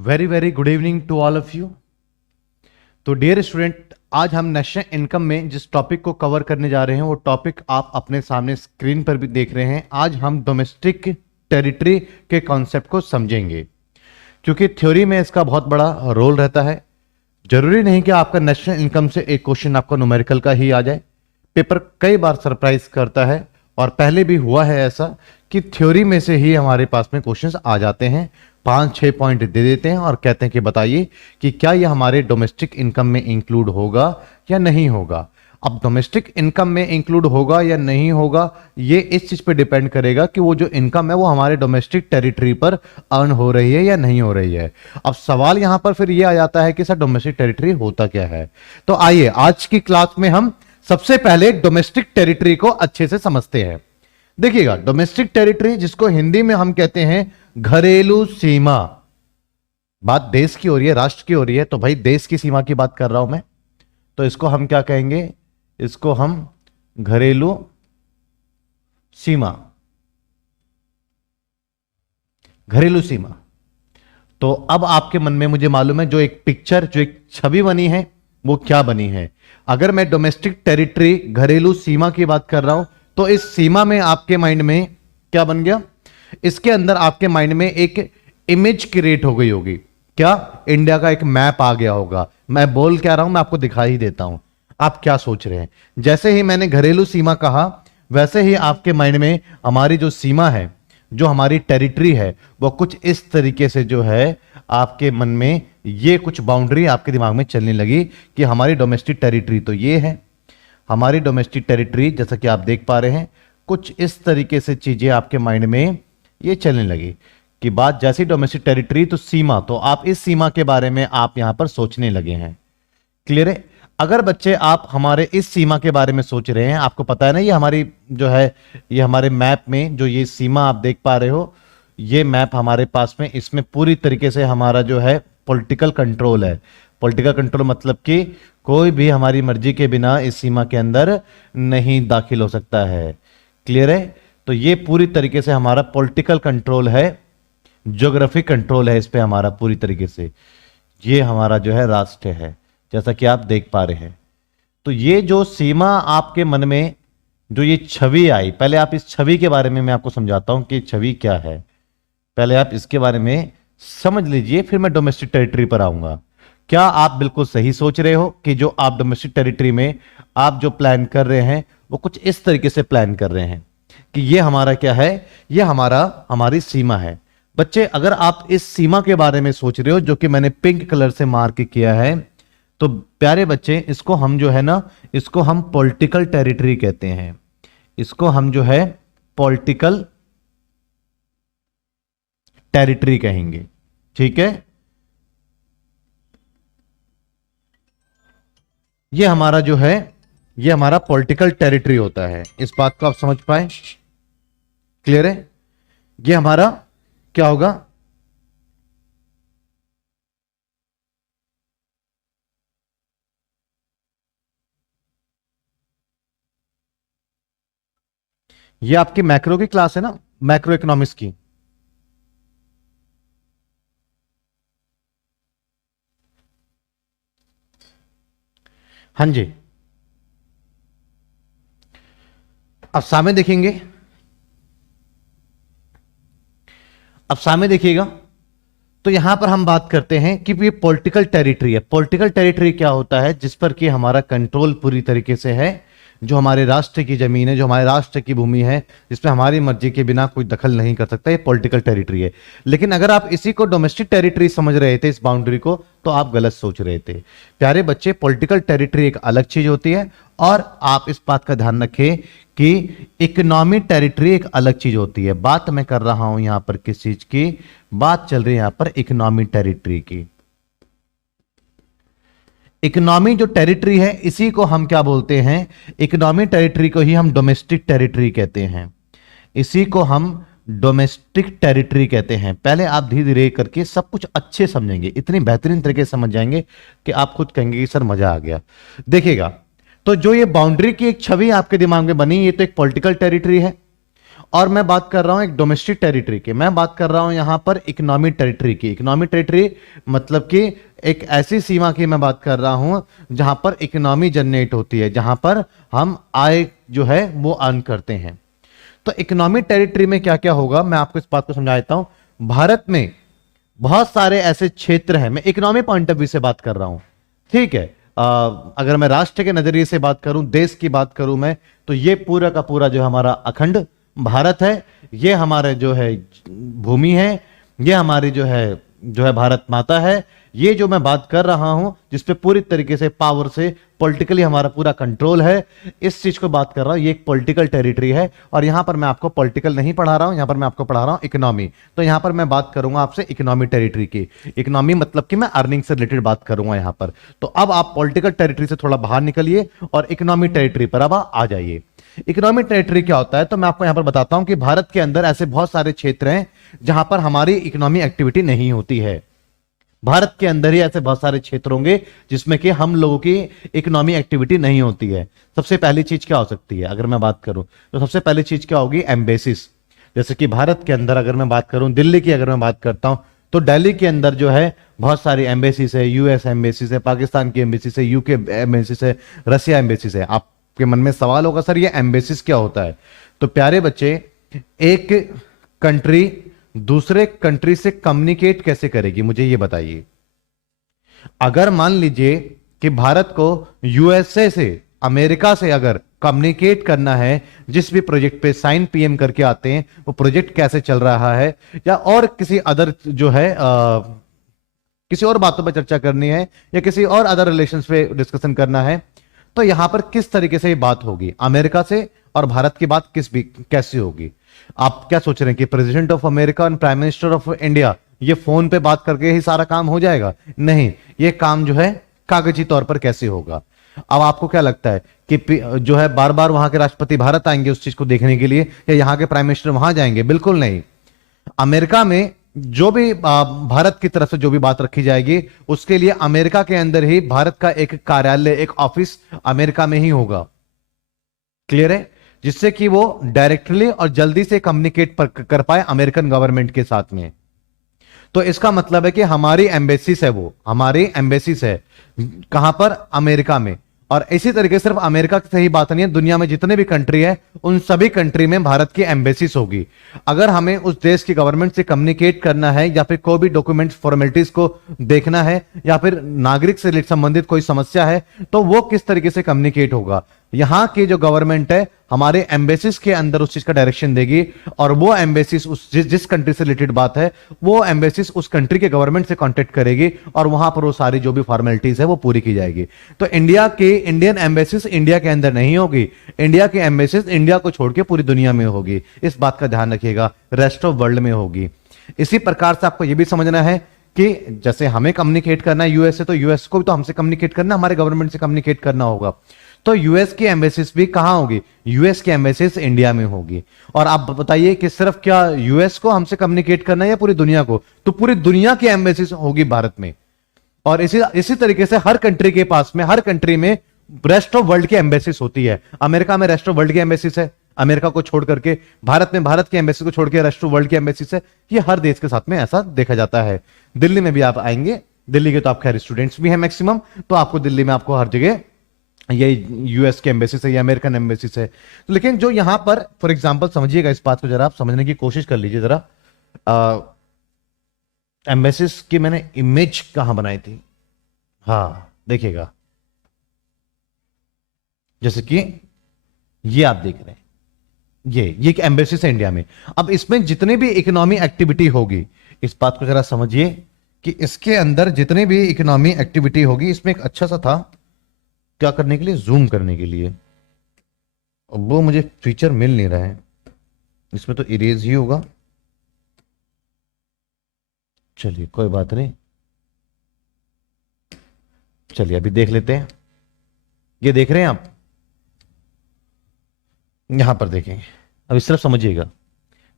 Very very good evening to all of you. तो dear student, आज हम national income में जिस टॉपिक को कवर करने जा रहे हैं वो टॉपिक आप अपने सामने स्क्रीन पर भी देख रहे हैं। आज हम डोमेस्टिक टेरिटरी के कॉन्सेप्ट को समझेंगे, क्योंकि थ्योरी में इसका बहुत बड़ा रोल रहता है। जरूरी नहीं कि आपका नेशनल इनकम से एक क्वेश्चन आपका न्यूमेरिकल का ही आ जाए। पेपर कई बार सरप्राइज करता है और पहले भी हुआ है ऐसा कि थ्योरी में से ही हमारे पास में क्वेश्चंस आ जाते हैं, 5-6 पॉइंट दे देते हैं और कहते हैं कि बताइए कि क्या यह हमारे डोमेस्टिक इनकम में इंक्लूड होगा या नहीं होगा। अब डोमेस्टिक इनकम में इंक्लूड होगा या नहीं होगा ये इस चीज पे डिपेंड करेगा कि वो जो इनकम है वो हमारे डोमेस्टिक टेरिटरी पर अर्न हो रही है या नहीं हो रही है। अब सवाल यहां पर फिर ये आ जाता है कि सर डोमेस्टिक टेरिटरी होता क्या है। तो आइए आज की क्लास में हम सबसे पहले डोमेस्टिक टेरिटरी को अच्छे से समझते हैं। देखिएगा, डोमेस्टिक टेरिटरी जिसको हिंदी में हम कहते हैं घरेलू सीमा, बात देश की हो रही है, राष्ट्र की हो रही है, तो भाई देश की सीमा की बात कर रहा हूं मैं, तो इसको हम क्या कहेंगे, इसको हम घरेलू सीमा, घरेलू सीमा। तो अब आपके मन में मुझे मालूम है जो एक पिक्चर, जो एक छवि बनी है वो क्या बनी है। अगर मैं डोमेस्टिक टेरिटरी घरेलू सीमा की बात कर रहा हूं तो इस सीमा में आपके माइंड में क्या बन गया, इसके अंदर आपके माइंड में एक इमेज क्रिएट हो गई होगी। क्या? इंडिया का एक मैप आ गया होगा। मैं बोल क्या रहा हूं, मैं आपको दिखा ही देता हूं आप क्या सोच रहे हैं। जैसे ही मैंने घरेलू सीमा कहा वैसे ही आपके माइंड में हमारी जो सीमा है, जो हमारी टेरिटरी है, वो कुछ इस तरीके से जो है आपके मन में ये कुछ बाउंड्री आपके दिमाग में चलने लगी कि हमारी डोमेस्टिक टेरिटरी तो ये है। हमारी डोमेस्टिक टेरिटरी जैसा कि आप देख पा रहे हैं, कुछ इस तरीके से चीजें आपके माइंड में ये चलने लगी कि बात जैसी डोमेस्टिक टेरिटरी तो सीमा, तो आप इस सीमा के बारे में आप यहां पर सोचने लगे हैं। क्लियर है? अगर बच्चे आप हमारे इस सीमा के बारे में सोच रहे हैं, आपको पता है ना ये हमारी जो है, ये हमारे मैप में जो ये सीमा आप देख पा रहे हो, ये मैप हमारे पास में, इसमें पूरी तरीके से हमारा जो है पॉलिटिकल कंट्रोल है। पॉलिटिकल कंट्रोल मतलब कि कोई भी हमारी मर्जी के बिना इस सीमा के अंदर नहीं दाखिल हो सकता है। क्लियर है? तो ये पूरी तरीके से हमारा पॉलिटिकल कंट्रोल है, ज्योग्राफिक कंट्रोल है इस पे हमारा पूरी तरीके से। ये हमारा जो है राष्ट्र है, जैसा कि आप देख पा रहे हैं। तो ये जो सीमा आपके मन में जो ये छवि आई, पहले आप इस छवि के बारे में मैं आपको समझाता हूं कि छवि क्या है। पहले आप इसके बारे में समझ लीजिए, फिर मैं डोमेस्टिक टेरिटरी पर आऊंगा। क्या आप बिल्कुल सही सोच रहे हो कि जो आप डोमेस्टिक टेरिटरी में आप जो प्लान कर रहे हैं वो कुछ इस तरीके से प्लान कर रहे हैं कि ये हमारा क्या है, ये हमारी सीमा है। बच्चे अगर आप इस सीमा के बारे में सोच रहे हो जो कि मैंने पिंक कलर से मार्क किया है, तो प्यारे बच्चे इसको हम जो है ना, इसको हम पॉलिटिकल टेरिटरी कहते हैं। इसको हम जो है पॉलिटिकल टेरिटरी कहेंगे। ठीक है? ये हमारा जो है, ये हमारा पॉलिटिकल टेरिटरी होता है। इस बात को आप समझ पाए? क्लियर है? ये हमारा क्या होगा, ये आपकी मैक्रो की क्लास है ना, मैक्रो इकोनॉमिक्स की। हाँ जी। अब सामने देखेंगे, अब सामने देखिएगा, तो यहां पर हम बात करते हैं कि ये पॉलिटिकल टेरिटरी है। पॉलिटिकल टेरिटरी क्या होता है? जिस पर कि हमारा कंट्रोल पूरी तरीके से है, जो हमारे राष्ट्र की जमीन है, जो हमारे राष्ट्र की भूमि है, जिसमें हमारी मर्जी के बिना कोई दखल नहीं कर सकता, ये पॉलिटिकल टेरिटरी है। लेकिन अगर आप इसी को डोमेस्टिक टेरिटरी समझ रहे थे, इस बाउंड्री को, तो आप गलत सोच रहे थे। प्यारे बच्चे, पॉलिटिकल टेरिटरी एक अलग चीज होती है और आप इस बात का ध्यान रखें कि इकोनॉमिक टेरिटरी एक अलग चीज होती है। बात मैं कर रहा हूं यहां पर किस चीज की, बात चल रही है यहां पर इकोनॉमिक टेरिटरी की। इकोनॉमिक जो टेरिटरी है इसी को हम क्या बोलते हैं, इकोनॉमिक टेरिटरी को ही हम डोमेस्टिक टेरिटरी कहते हैं। इसी को हम डोमेस्टिक टेरिटरी कहते हैं। पहले आप धीरे धीरे करके सब कुछ अच्छे समझेंगे, इतनी बेहतरीन तरीके से समझ जाएंगे कि आप खुद कहेंगे कि सर मजा आ गया। देखिएगा, तो जो ये बाउंड्री की एक छवि आपके दिमाग में बनी, ये तो एक पॉलिटिकल टेरिटरी है। और मैं बात कर रहा हूं एक डोमेस्टिक टेरिटरी की, मैं बात कर रहा हूं यहां पर इकोनॉमिक टेरिटरी की। इकोनॉमिक टेरिटरी मतलब कि एक ऐसी सीमा की मैं बात कर रहा हूं जहां पर इकोनॉमी जनरेट होती है, जहां पर हम आय जो है वो अर्न करते हैं। तो इकोनॉमिक टेरिटरी में क्या क्या होगा, मैं आपको इस बात को समझा देता हूं। भारत में बहुत सारे ऐसे क्षेत्र हैं, मैं इकोनॉमी पॉइंट ऑफ व्यू से बात कर रहा हूं, ठीक है। अगर मैं राष्ट्र के नजरिए से बात करूं, देश की बात करूं मैं, तो ये पूरा का पूरा जो हमारा अखंड भारत है, ये हमारे जो है भूमि है, ये हमारी जो है भारत माता है। ये जो मैं बात कर रहा हूं जिसपे पूरी तरीके से पावर से पॉलिटिकली हमारा पूरा कंट्रोल है, इस चीज को बात कर रहा हूं। ये एक पॉलिटिकल टेरिटरी है और यहां पर मैं आपको पॉलिटिकल नहीं पढ़ा रहा हूं, यहां पर मैं आपको पढ़ा रहा हूं इकोनॉमी। तो यहां पर मैं बात करूंगा आपसे इकोनॉमी टेरिटरी की। इकोनॉमी मतलब कि मैं अर्निंग से रिलेटेड बात करूंगा यहां पर। तो अब आप पॉलिटिकल टेरिटरी से थोड़ा बाहर निकलिए और इकोनॉमी टेरिटरी पर अब आ जाइए। इकोनॉमिक टेरिटरी क्या होता है, तो मैं आपको यहां पर बताता हूं कि भारत के अंदर ऐसे बहुत सारे क्षेत्र हैं जहां पर हमारी इकोनॉमी एक्टिविटी नहीं होती है। भारत के अंदर ही ऐसे बहुत सारे क्षेत्र होंगे जिसमें कि हम लोगों की इकोनॉमी एक्टिविटी नहीं होती है। सबसे पहली चीज क्या हो सकती है, अगर मैं बात करूं तो सबसे पहली चीज क्या होगी, एम्बेसिस। जैसे कि भारत के अंदर अगर मैं बात करूं, दिल्ली की अगर मैं बात करता हूं, तो दिल्ली के अंदर जो है बहुत सारी एम्बेसीज है। यूएस एम्बेसीज है, पाकिस्तान की एम्बेसीज है, यूके एम्बेसीज है, रशिया एम्बेसीज है। आपके मन में सवाल होगा सर ये एम्बेसीज क्या होता है। तो प्यारे बच्चे, एक कंट्री दूसरे कंट्री से कम्युनिकेट कैसे करेगी, मुझे ये बताइए। अगर मान लीजिए कि भारत को यूएसए से, अमेरिका से अगर कम्युनिकेट करना है, जिस भी प्रोजेक्ट पे साइन पीएम करके आते हैं वो प्रोजेक्ट कैसे चल रहा है, या और किसी अदर जो है किसी और बातों पर चर्चा करनी है, या किसी और अदर रिलेशंस पे डिस्कशन करना है, तो यहां पर किस तरीके से बात होगी, अमेरिका से और भारत की बात कैसी होगी। आप क्या सोच रहे हैं कि प्रेसिडेंट ऑफ अमेरिका और प्राइम मिनिस्टर ऑफ इंडिया ये फोन पे बात करके ही सारा काम हो जाएगा? नहीं, ये काम जो है कागजी तौर पर कैसे होगा। अब आपको क्या लगता है कि जो है बार बार वहां के राष्ट्रपति भारत आएंगे उस चीज को देखने के लिए, या यहां के प्राइम मिनिस्टर वहां जाएंगे? बिल्कुल नहीं। अमेरिका में जो भी भारत की तरफ से जो भी बात रखी जाएगी, उसके लिए अमेरिका के अंदर ही भारत का एक कार्यालय, एक ऑफिस अमेरिका में ही होगा। क्लियर है? जिससे कि वो डायरेक्टली और जल्दी से कम्युनिकेट कर पाए अमेरिकन गवर्नमेंट के साथ में। तो इसका मतलब है कि हमारी एम्बेसीज है, वो हमारी एम्बेसीज है कहां पर, अमेरिका में। और इसी तरीके से सिर्फ अमेरिका की सही बात नहीं है, दुनिया में जितने भी कंट्री है उन सभी कंट्री में भारत की एम्बेसीज होगी। अगर हमें उस देश की गवर्नमेंट से कम्युनिकेट करना है, या फिर कोई भी डॉक्यूमेंट्स फॉर्मेलिटीज को देखना है, या फिर नागरिक से संबंधित कोई समस्या है, तो वो किस तरीके से कम्युनिकेट होगा, यहां की जो गवर्नमेंट है हमारे एम्बेसिस के अंदर उस चीज का डायरेक्शन देगी। और वो एम्बेसिस जिस कंट्री से रिलेटेड बात है, वो एम्बेसिस उस कंट्री के गवर्नमेंट से कांटेक्ट करेगी और वहां पर वो सारी जो भी फॉर्मेलिटीज है वो पूरी की जाएगी। तो इंडियन एम्बेसिस इंडिया के अंदर नहीं होगी, इंडिया की एम्बेसिस इंडिया को छोड़ के पूरी दुनिया में होगी। इस बात का ध्यान रखिएगा, रेस्ट ऑफ वर्ल्ड में होगी। इसी प्रकार से आपको यह भी समझना है कि जैसे हमें कम्युनिकेट करना है यूएस से, तो यूएस को भी तो हमसे कम्युनिकेट करना, हमारे गवर्नमेंट से कम्युनिकेट करना होगा। तो यूएस की एम्बेसीज भी कहां होगी, यूएस की एम्बेसीज इंडिया में होगी। और आप बताइए कि सिर्फ क्या यूएस को हमसे कम्युनिकेट करना है या पूरी दुनिया को? तो पूरी दुनिया की एम्बेसीज होगी भारत में। और इसी तरीके से हर कंट्री के पास में, हर कंट्री में रेस्ट ऑफ वर्ल्ड की एम्बेसीज होती है। अमेरिका में रेस्ट ऑफ वर्ल्ड की एम्बेसीज है, अमेरिका को छोड़ करके। भारत में भारत की एम्बेसी को छोड़ के रेस्ट ऑफ वर्ल्ड की एम्बेसीज है। ये हर देश के साथ में ऐसा देखा जाता है। दिल्ली में भी आप आएंगे, दिल्ली के तो आप खैर स्टूडेंट्स भी हैं मैक्सिमम, तो आपको दिल्ली में आपको हर जगह ये यूएस के एम्बेसी से या अमेरिकन एम्बेसी से। लेकिन जो यहां पर फॉर एग्जांपल समझिएगा, इस बात को जरा आप समझने की कोशिश कर लीजिए जरा। एम्बेसीज की मैंने इमेज कहां बनाई थी, हाँ देखिएगा, जैसे कि ये आप देख रहे हैं, ये एम्बेसी है इंडिया में। अब इसमें जितनी भी इकोनॉमी एक्टिविटी होगी, इस बात को जरा समझिए कि इसके अंदर जितनी भी इकोनॉमी एक्टिविटी होगी, इसमें एक अच्छा सा था क्या करने के लिए, जूम करने के लिए, वो मुझे फीचर मिल नहीं रहा है। इसमें तो इरेज ही होगा, चलिए कोई बात नहीं, चलिए अभी देख लेते हैं। ये देख रहे हैं आप, यहां पर देखेंगे, अब इस तरफ समझिएगा।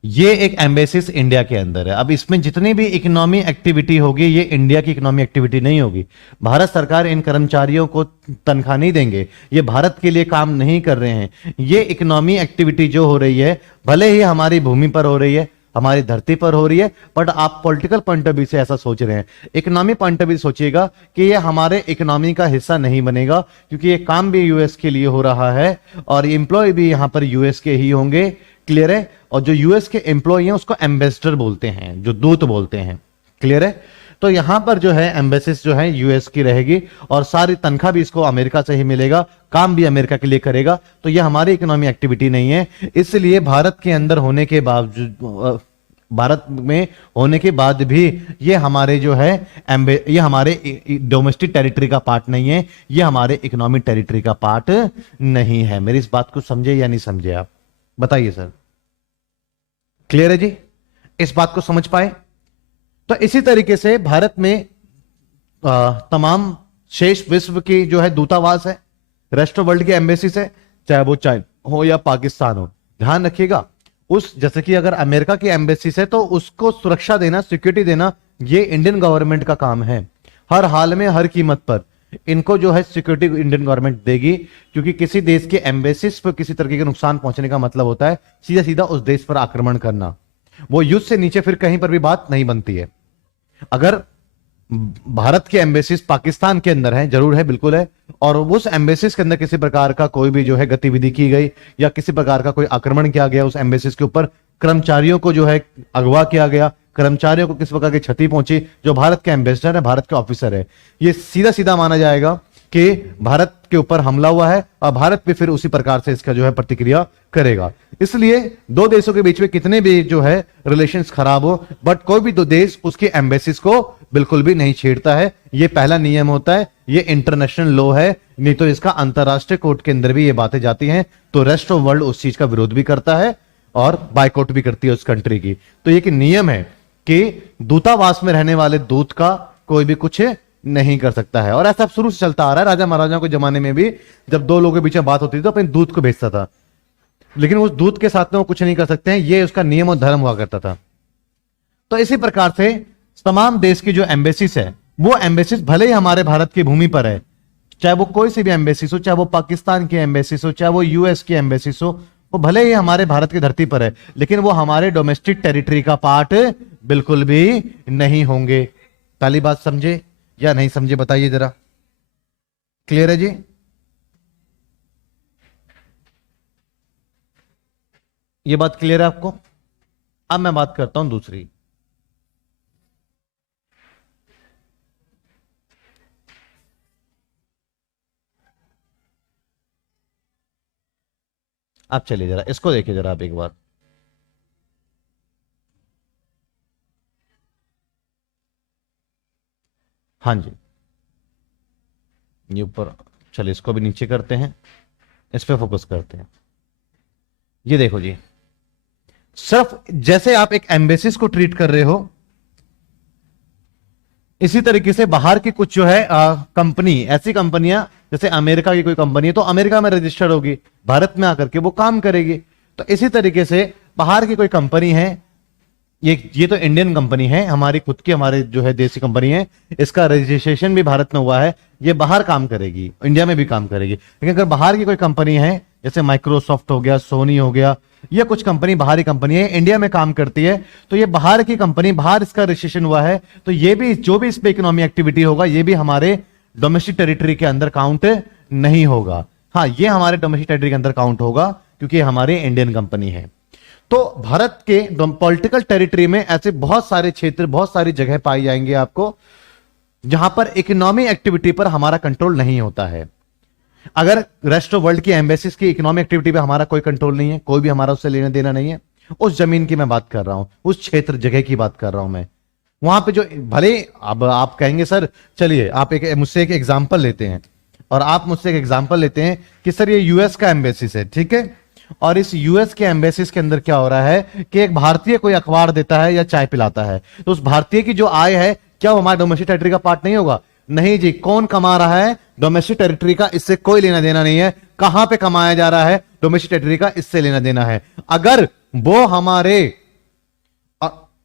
ये एक एम्बेसीज इंडिया के अंदर है। अब इसमें जितनी भी इकोनॉमी एक्टिविटी होगी ये इंडिया की इकोनॉमी एक्टिविटी नहीं होगी। भारत सरकार इन कर्मचारियों को तनख्वाह नहीं देंगे, ये भारत के लिए काम नहीं कर रहे हैं। ये इकोनॉमी एक्टिविटी जो हो रही है भले ही हमारी भूमि पर हो रही है, हमारी धरती पर हो रही है, बट आप पॉलिटिकल पॉइंट ऑफ व्यू से ऐसा सोच रहे हैं। इकोनॉमी पॉइंट ऑफ व्यू सोचिएगा कि ये हमारे इकोनॉमी का हिस्सा नहीं बनेगा, क्योंकि ये काम भी यूएस के लिए हो रहा है और एम्प्लॉय भी यहां पर यूएस के ही होंगे। क्लियर है? और जो यूएस के एम्प्लॉय हैं उसको एम्बेसडर बोलते हैं, जो दूत बोलते हैं। क्लियर है? तो यहां पर जो है एम्बेसीज जो है यूएस की रहेगी और सारी तनख्वाह भी इसको अमेरिका से ही मिलेगा, काम भी अमेरिका के लिए करेगा। तो ये हमारी इकोनॉमी एक्टिविटी नहीं है। इसलिए भारत के अंदर होने के बावजूद, भारत में होने के बाद भी ये हमारे जो है ये हमारे डोमेस्टिक टेरिटरी का पार्ट नहीं है, ये हमारे इकोनॉमिक टेरिटरी का पार्ट नहीं है। मेरी इस बात को समझे या नहीं समझे आप बताइए सर? क्लियर है जी? इस बात को समझ पाए? तो इसी तरीके से भारत में तमाम शेष विश्व की जो है दूतावास है, रेस्ट ऑफ वर्ल्ड की एम्बेसीज है, चाहे वो चाइना हो या पाकिस्तान हो। ध्यान रखिएगा, उस जैसे कि अगर अमेरिका की एम्बेसीज है तो उसको सुरक्षा देना, सिक्योरिटी देना, ये इंडियन गवर्नमेंट का काम है। हर हाल में, हर कीमत पर इनको जो है सिक्योरिटी इंडियन गवर्नमेंट देगी, क्योंकि किसी देश के एम्बेसीज पर किसी तरीके के नुकसान पहुंचने का मतलब होता है सीधा सीधा उस देश पर आक्रमण करना। वो युद्ध से नीचे फिर कहीं पर भी बात नहीं बनती है। अगर भारत के एम्बेसीज पाकिस्तान के अंदर है, जरूर है, बिल्कुल है, और उस एम्बेसीज के अंदर किसी प्रकार का कोई भी जो है गतिविधि की गई या किसी प्रकार का कोई आक्रमण किया गया उस एम्बेसीज के ऊपर, कर्मचारियों को जो है अगवा किया गया, कर्मचारियों को किस प्रकार की क्षति पहुंची, जो भारत के एम्बेसडर है, भारत के ऑफिसर है, ये सीधा सीधा माना जाएगा कि भारत के ऊपर हमला हुआ है और भारत भी फिर उसी प्रकार से इसका जो है प्रतिक्रिया करेगा। इसलिए दो देशों के बीच में कितने भी जो है रिलेशंस खराब हो, बट कोई भी दो देश उसके एम्बेसीज को बिल्कुल भी नहीं छेड़ता है। ये पहला नियम होता है, ये इंटरनेशनल लॉ है, नहीं तो इसका अंतरराष्ट्रीय कोर्ट के अंदर भी ये बातें जाती हैं तो रेस्ट ऑफ वर्ल्ड उस चीज का विरोध भी करता है और बायकॉट भी करती है उस कंट्री की। तो ये कि नियम है कि दूतावास में रहने वाले दूत का कोई भी कुछ नहीं कर सकता है। और ऐसा शुरू से चलता आ रहा है, राजा महाराजाओं के जमाने में भी जब दो लोगों के बीच में बात होती थी तो अपने दूत को भेजता था, लेकिन उस दूत के साथ में वो कुछ नहीं कर सकते हैं, ये उसका नियम और धर्म हुआ करता था। तो इसी प्रकार से तमाम देश की जो एम्बेसीज है, वो एम्बेसीज भले ही हमारे भारत की भूमि पर है, चाहे वो कोई सी भी एम्बेसीज हो, चाहे वो पाकिस्तान की एम्बेसीज हो, चाहे वो यूएस की एम्बेसीज हो, वो भले ही हमारे भारत की धरती पर है, लेकिन वो हमारे डोमेस्टिक टेरिटरी का पार्ट बिल्कुल भी नहीं होंगे। पहली बात समझे या नहीं समझे बताइए जरा? क्लियर है जी? ये बात क्लियर है आपको? अब मैं बात करता हूं दूसरी। आप चलिए जरा इसको देखिए जरा आप एक बार। हाँ जी, ये ऊपर, चलिए इसको भी नीचे करते हैं, इस पे फोकस करते हैं। ये देखो जी, सिर्फ जैसे आप एक एम्बेसीज को ट्रीट कर रहे हो, इसी तरीके से बाहर की कुछ जो है कंपनी, ऐसी कंपनियां जैसे अमेरिका की कोई कंपनी है तो अमेरिका में रजिस्टर्ड होगी, भारत में आकर के वो काम करेगी। तो इसी तरीके से बाहर की कोई कंपनी है, ये तो इंडियन कंपनी है, हमारी खुद की, हमारे जो है देसी कंपनी है, इसका रजिस्ट्रेशन भी भारत में हुआ है, ये बाहर काम करेगी, इंडिया में भी काम करेगी। लेकिन अगर बाहर की कोई कंपनी है जैसे माइक्रोसॉफ्ट हो गया, सोनी हो गया, ये कुछ कंपनी बाहरी कंपनी है, इंडिया में काम करती है, तो ये बाहर की कंपनी, बाहर इसका रजिस्ट्रेशन हुआ है, तो ये भी जो भी इस पे इकोनॉमी एक्टिविटी होगा ये भी हमारे डोमेस्टिक टेरिटरी के अंदर काउंट नहीं होगा। हाँ, ये हमारे डोमेस्टिक टेरिटरी के अंदर काउंट होगा क्योंकि हमारी इंडियन कंपनी है। तो भारत के पॉलिटिकल टेरिटरी में ऐसे बहुत सारे क्षेत्र, बहुत सारी जगह पाई जाएंगे आपको जहां पर इकोनॉमी एक्टिविटी पर हमारा कंट्रोल नहीं होता है। अगर रेस्ट ऑफ वर्ल्ड की एम्बेसीज की इकोनॉमिक एक्टिविटी पे हमारा कोई कंट्रोल नहीं है, कोई भी हमारा उससे लेना देना नहीं है, उस जमीन की मैं बात कर रहा हूं, उस क्षेत्र जगह की बात कर रहा हूं मैं, वहां पे जो भले, अब आप कहेंगे सर चलिए आप मुझसे एक एग्जांपल लेते हैं, और आप मुझसे एक एग्जांपल लेते हैं कि सर ये यूएस का एम्बेसीज है, ठीक है, और इस यूएस के एम्बेसीज के अंदर क्या हो रहा है कि एक भारतीय कोई अखबार देता है या चाय पिलाता है, तो उस भारतीय की जो आय है क्या वो हमारे डोमेस्टिक टेरिटरी का पार्ट नहीं होगा? नहीं जी, कौन कमा रहा है? डोमेस्टिक टेरिटरी का इससे कोई लेना देना नहीं है। कहां पे कमाया जा रहा है? डोमेस्टिक टेरिटरी का इससे लेना देना है। अगर वो हमारे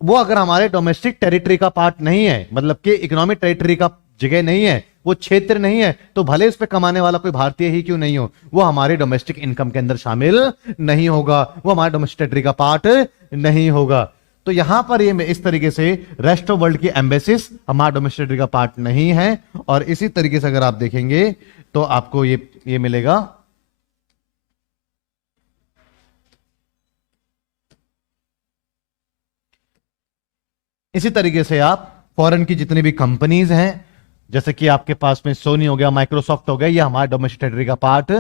वो अगर हमारे डोमेस्टिक टेरिटरी का पार्ट नहीं है, मतलब कि इकोनॉमिक टेरिटरी का जगह नहीं है, वो क्षेत्र नहीं है, तो भले उस पर कमाने वाला कोई भारतीय ही क्यों नहीं हो, वो हमारे डोमेस्टिक इनकम के अंदर शामिल नहीं होगा, वो हमारे डोमेस्टिक टेरिटरी का पार्ट नहीं होगा। तो यहां पर ये इस तरीके से रेस्ट ऑफ वर्ल्ड की एम्बेसीज हमारा डोमेस्टिक टेरिटरी का पार्ट नहीं है। और इसी तरीके से अगर आप देखेंगे तो आपको ये मिलेगा, इसी तरीके से आप फॉरेन की जितनी भी कंपनीज हैं, जैसे कि आपके पास में सोनी हो गया, माइक्रोसॉफ्ट हो गया, ये हमारे डोमेस्टिक टेरिटरी का पार्ट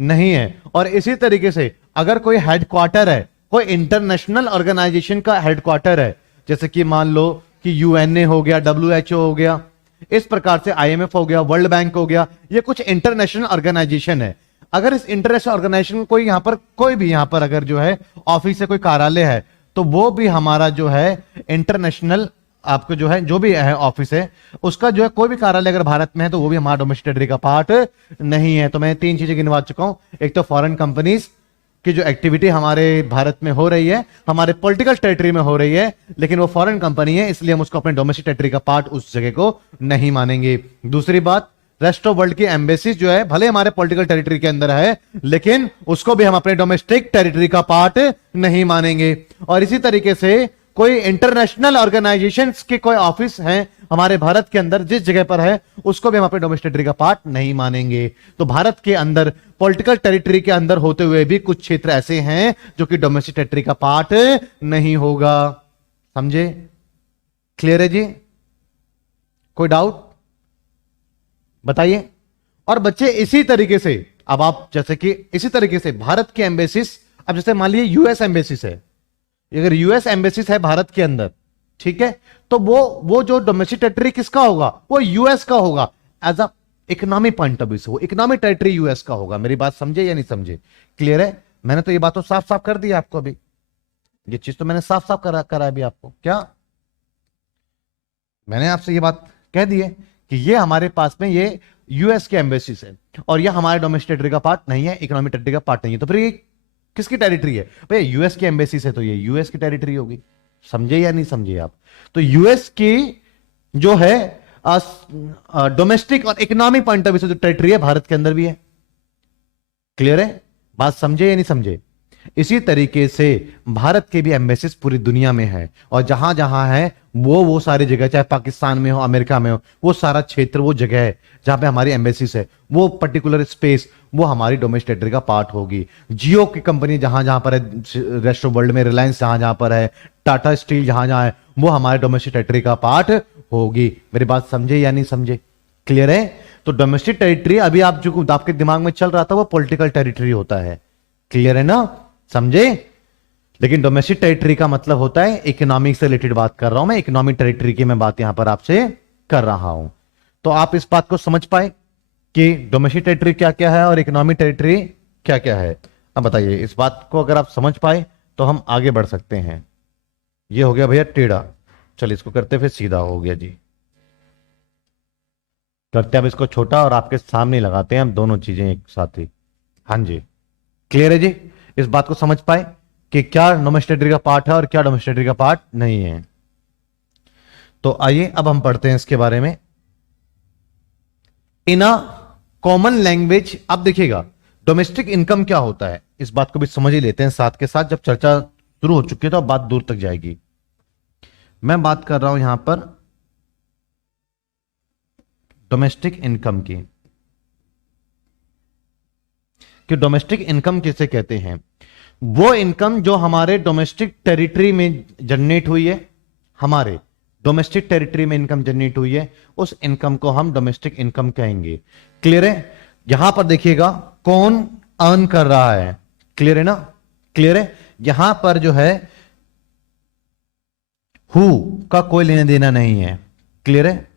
नहीं है। और इसी तरीके से अगर कोई हेडक्वार्टर है, कोई इंटरनेशनल ऑर्गेनाइजेशन का हेडक्वार्टर है, जैसे कि मान लो कि यूएनए हो गया, डब्ल्यूएचओ हो गया, इस प्रकार से आईएमएफ हो गया, वर्ल्ड बैंक हो गया, ये कुछ इंटरनेशनल ऑर्गेनाइजेशन है। अगर इस इंटरनेशनल ऑर्गेनाइजेशन कोई यहां पर कोई भी यहां पर अगर जो है ऑफिस है, कोई कार्यालय है, तो वो भी हमारा जो है इंटरनेशनल, आपको जो है जो भी है ऑफिस है, उसका जो है कोई भी कार्यालय अगर भारत में है तो वो भी हमारा डोमेस्टिक टेरिटरी का पार्ट नहीं है। तो मैं 3 चीजें गिनवा चुका हूं। एक तो फॉरेन कंपनीज की जो एक्टिविटी हमारे भारत में हो रही है, हमारे पॉलिटिकल टेरिटरी में हो रही है, लेकिन वो फॉरेन कंपनी है, इसलिए हम उसको अपने डोमेस्टिक टेरिटरी का पार्ट उस जगह को नहीं मानेंगे। दूसरी बात, रेस्ट ऑफ वर्ल्ड की एम्बेसीज जो है भले हमारे पॉलिटिकल टेरिटरी के अंदर है, लेकिन उसको भी हम अपने डोमेस्टिक टेरिटरी का पार्ट नहीं मानेंगे। और इसी तरीके से कोई इंटरनेशनल ऑर्गेनाइजेशंस के कोई ऑफिस हैं हमारे भारत के अंदर जिस जगह पर है, उसको भी हम अपने डोमेस्टिक टेरिटरी का पार्ट नहीं मानेंगे। तो भारत के अंदर पॉलिटिकल टेरिटरी के अंदर होते हुए भी कुछ क्षेत्र ऐसे हैं जो कि डोमेस्टिक टेरिटरी का पार्ट नहीं होगा। समझे? क्लियर है जी? कोई डाउट बताइए। और बच्चे इसी तरीके से अब आप जैसे कि इसी तरीके से भारत की एम्बेसीज, अब जैसे मान लीजिए यूएस एम्बेसीज है, अगर यूएस एम्बेसीज है भारत के अंदर, ठीक है, तो वो जो डोमेस्टिक टेरिटरी किसका होगा, वो यूएस का होगा। As a economic point of view से वो इकोनॉमिक टेरिटरी यूएस का होगा। मेरी बात समझे या नहीं समझे? क्लियर है? मैंने तो ये बात तो साफ साफ कर दी आपको, अभी ये चीज तो मैंने साफ साफ करा अभी आपको। क्या मैंने आपसे ये बात कह दी है कि ये हमारे पास में ये यूएस के एम्बेसीज है और ये हमारे डोमेस्टिक टेरिटरी का पार्ट नहीं है, इकोनॉमिक टेरिटरी का पार्ट नहीं है। तो फिर ये किसकी टेरिटरी है भैया? यूएस की एम्बेसी से, तो ये यूएस की टेरिटरी होगी। समझे या नहीं समझे आप? तो यूएस की जो है डोमेस्टिक और इकोनॉमिक पॉइंट ऑफ व्यू से जो टेरिटरी है भारत के अंदर भी है। क्लियर है? बात समझे या नहीं समझे? इसी तरीके से भारत के भी एम्बेसीज पूरी दुनिया में है और जहां जहां है वो सारी जगह, चाहे पाकिस्तान में हो, अमेरिका में हो, वो सारा क्षेत्र, वो जगह है जहां पे हमारी एम्बेसीज है, वो पर्टिकुलर स्पेस वो हमारी डोमेस्टिक टेरिटरी का पार्ट होगी। जियो की कंपनी जहां जहां पर है रेस्ट ऑफ वर्ल्ड में, रिलायंस जहां जहां पर है, टाटा स्टील जहां जहां है, वो हमारे डोमेस्टिक टेरिटरी का पार्ट होगी। मेरी बात समझे या नहीं समझे? क्लियर है? तो डोमेस्टिक टेरिटरी अभी आप जो आपके दिमाग में चल रहा था वो पॉलिटिकल टेरिटरी होता है। क्लियर है ना? समझे? लेकिन डोमेस्टिक टेरिटरी का मतलब होता है इकोनॉमिक से रिलेटेड बात कर रहा हूं मैं, इकोनॉमिक टेरिटरी की मैं बात यहां पर आपसे कर रहा हूं। तो आप इस बात को समझ पाए कि डोमेस्टिक टेरिटरी क्या क्या है और इकोनॉमिक टेरिटरी क्या क्या है। अब बताइए, इस बात को अगर आप समझ पाए तो हम आगे बढ़ सकते हैं। ये हो गया भैया टेढ़ा, चलिए इसको करते फिर सीधा हो गया जी। करते अब इसको छोटा और आपके सामने लगाते हैं हम दोनों चीजें एक साथ ही। हाँ जी, क्लियर है जी? इस बात को समझ पाए कि क्या डोमेस्टिक टेरिटरी का पार्ट है और क्या डोमेस्टिक टेरिटरी का पार्ट नहीं है। तो आइए अब हम पढ़ते हैं इसके बारे में इन अ कॉमन लैंग्वेज। अब देखिएगा डोमेस्टिक इनकम क्या होता है, इस बात को भी समझ ही लेते हैं साथ के साथ। जब चर्चा शुरू हो चुकी है तो अब बात दूर तक जाएगी। मैं बात कर रहा हूं यहां पर डोमेस्टिक इनकम की, कि डोमेस्टिक इनकम किसे कहते हैं। वो इनकम जो हमारे डोमेस्टिक टेरिटरी में जनरेट हुई है, हमारे डोमेस्टिक टेरिटरी में इनकम जनरेट हुई है, उस इनकम को हम डोमेस्टिक इनकम कहेंगे। क्लियर है? यहां पर देखिएगा कौन अर्न कर रहा है। क्लियर है ना? क्लियर है? यहां पर जो है हु का कोई लेना देना नहीं है। क्लियर है?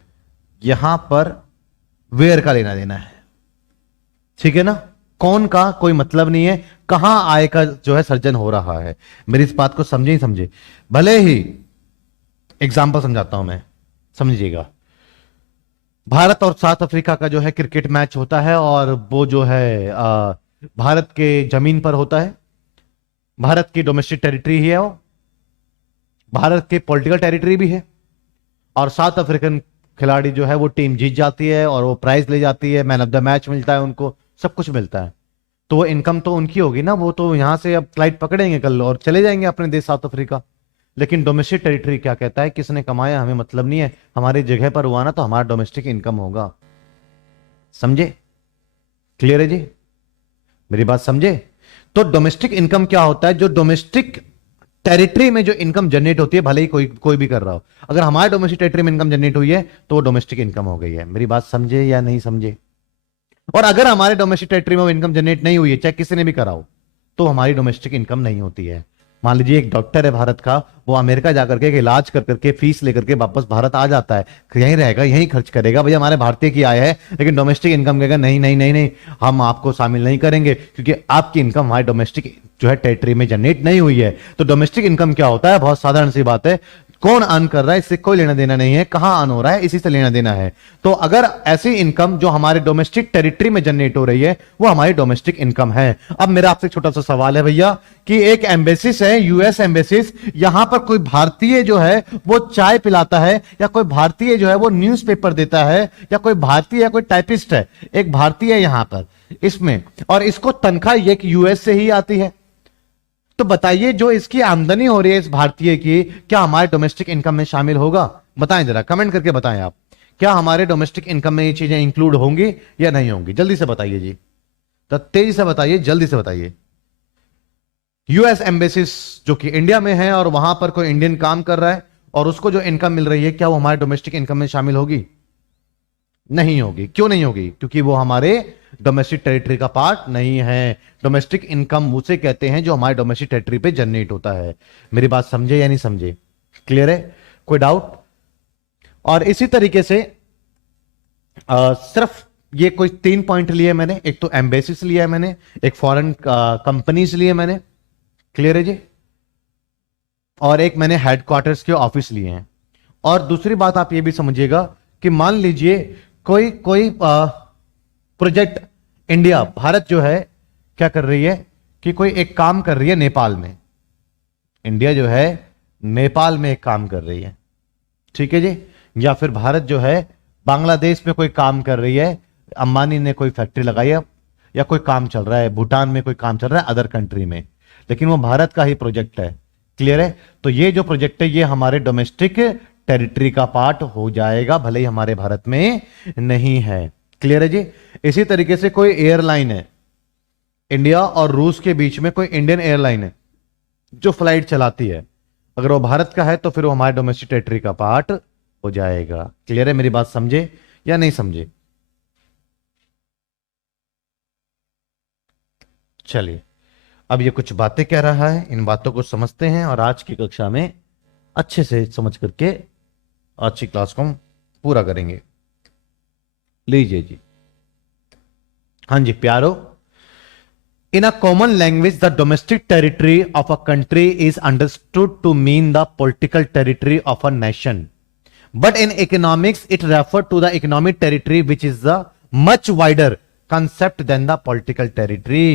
यहां पर वेयर का लेना देना है। ठीक है ना? कौन का कोई मतलब नहीं है, कहां आय का जो है सर्जन हो रहा है। मेरी इस बात को समझे ही समझे। भले ही एग्जाम्पल समझाता हूं मैं, समझिएगा। भारत और साउथ अफ्रीका का जो है क्रिकेट मैच होता है और वो जो है भारत के जमीन पर होता है, भारत की डोमेस्टिक टेरिटरी ही है वो। भारत के पॉलिटिकल टेरिटरी भी है, और साउथ अफ्रीकन खिलाड़ी जो है वो टीम जीत जाती है और वो प्राइज ले जाती है, मैन ऑफ द मैच मिलता है उनको, सब कुछ मिलता है। तो वो इनकम तो उनकी होगी ना, वो तो यहां से अब फ्लाइट पकड़ेंगे कल और चले जाएंगे अपने देश साउथ अफ्रीका। लेकिन डोमेस्टिक टेरिटरी क्या कहता है, किसने कमाया हमें मतलब नहीं है, हमारी जगह पर हुआ ना तो हमारा डोमेस्टिक इनकम होगा। समझे? क्लियर है जी? मेरी बात समझे? तो डोमेस्टिक इनकम क्या होता है, जो डोमेस्टिक टेरिटरी में जो इनकम जनरेट होती है, भले ही कोई कोई भी कर रहा हो, अगर हमारे डोमेस्टिक टेरिटरी में इनकम जनरेट हुई है तो वो डोमेस्टिक इनकम हो गई है। मेरी बात समझे या नहीं समझे? और अगर हमारे डोमेस्टिक टेरिटरी में इनकम जनरेट नहीं हुई है, चाहे किसी ने भी कराओ, तो हमारी डोमेस्टिक इनकम नहीं होती है। मान लीजिए एक डॉक्टर है भारत का, वो अमेरिका जाकर के इलाज कर करके फीस लेकर के वापस भारत आ जाता है, यहीं रहेगा, यहीं खर्च करेगा, भैया हमारे भारतीय की आय है, लेकिन डोमेस्टिक इनकम कहेगा नहीं नहीं नहीं नहीं, हम आपको शामिल नहीं करेंगे क्योंकि आपकी इनकम हमारे डोमेस्टिक जो है टेरिटरी में जनरेट नहीं हुई है। तो डोमेस्टिक इनकम क्या होता है, बहुत साधारण सी बात है, कौन अर्न कर रहा है इससे कोई लेना देना नहीं है, कहां अर्न हो रहा है इसी से लेना देना है। तो अगर ऐसी इनकम जो हमारे डोमेस्टिक टेरिटरी में जनरेट हो रही है वो हमारी डोमेस्टिक इनकम है। अब मेरा आपसे छोटा सा सवाल है भैया कि एक एम्बेसिस है, यूएस एम्बेसिस, यहां पर कोई भारतीय जो है वो चाय पिलाता है, या कोई भारतीय जो है वो न्यूज़पेपर देता है, या कोई भारतीय या कोई टाइपिस्ट है, एक भारतीय है यहां पर इसमें, और इसको तनख्वाह ये यूएस से ही आती है, तो बताइए जो इसकी आमदनी हो रही है इस भारतीय की, क्या हमारे डोमेस्टिक इनकम में शामिल होगा? बताएं जरा, कमेंट करके बताएं आप, क्या हमारे डोमेस्टिक इनकम में ये चीजें इंक्लूड होंगी या नहीं होंगी? जल्दी से बताइए जी, तो तेजी से बताइए, जल्दी से बताइए। यूएस एम्बेसिस जो कि इंडिया में है और वहां पर कोई इंडियन काम कर रहा है और उसको जो इनकम मिल रही है, क्या वो हमारे डोमेस्टिक इनकम में शामिल होगी? नहीं होगी। क्यों नहीं होगी? क्योंकि वो हमारे डोमेस्टिक टेरिटरी का पार्ट नहीं है। डोमेस्टिक इनकम उसे कहते हैं जो हमारे डोमेस्टिक टेरिटरी पे जनरेट होता है। मेरी बात समझे या नहीं समझे? क्लियर है? कोई डाउट? और इसी तरीके से सिर्फ ये कोई 3 पॉइंट लिए मैंने, एक तो एम्बेसिस लिया है मैंने, एक फॉरेन कंपनीज लिए मैंने, क्लियर है जी, और एक मैंने हेडक्वार्टर्स के ऑफिस लिए हैं। और दूसरी बात आप ये भी समझिएगा कि मान लीजिए कोई कोई प्रोजेक्ट इंडिया, भारत जो है क्या कर रही है कि कोई एक काम कर रही है नेपाल में, इंडिया जो है नेपाल में एक काम कर रही है, ठीक है जी, या फिर भारत जो है बांग्लादेश में कोई काम कर रही है, अंबानी ने कोई फैक्ट्री लगाई है या कोई काम चल रहा है, भूटान में कोई काम चल रहा है अदर कंट्री में, लेकिन वो भारत का ही प्रोजेक्ट है। क्लियर है? तो ये जो प्रोजेक्ट है ये हमारे डोमेस्टिक टेरिटरी का पार्ट हो जाएगा, भले ही हमारे भारत में नहीं है। क्लियर है जी? इसी तरीके से कोई एयरलाइन है, इंडिया और रूस के बीच में कोई इंडियन एयरलाइन है जो फ्लाइट चलाती है, अगर वो भारत का है तो फिर वो हमारे डोमेस्टिक टेरिटरी का पार्ट हो जाएगा। क्लियर है? मेरी बात समझे या नहीं समझे? चलिए, अब ये कुछ बातें कह रहा है, इन बातों को समझते हैं और आज की कक्षा में अच्छे से समझ करके आज की क्लास को हम पूरा करेंगे। लीजिए जी, हाँ जी प्यारो, in a common language the domestic territory of a country is understood to mean the political territory of a nation, but in economics it refer to the economic territory which is the much wider concept than the political territory.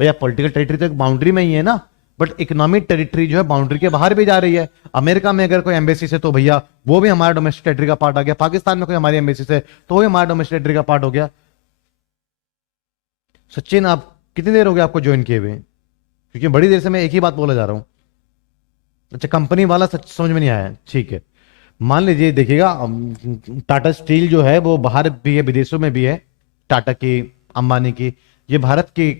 भैया political territory तो एक boundary में ही है ना, but economic territory जो है boundary के बाहर भी जा रही है। अमेरिका में अगर कोई एम्बेसी है तो भैया वो भी हमारा डोमेस्टिक टेरिटरी का पार्ट आ गया, पाकिस्तान में कोई हमारी एम्बेसी है तो वो भी हमारा डोमेस्टिक टेरिटरी का पार्ट हो गया। सचिन आप कितनी देर हो गया आपको ज्वाइन किए हुए? क्योंकि बड़ी देर से मैं एक ही बात बोले जा रहा हूं। अच्छा, कंपनी वाला सच समझ में नहीं आया, ठीक है। मान लीजिए देखिएगा, टाटा स्टील जो है वो बाहर भी है, विदेशों में भी है, टाटा की, अंबानी की, ये भारत की,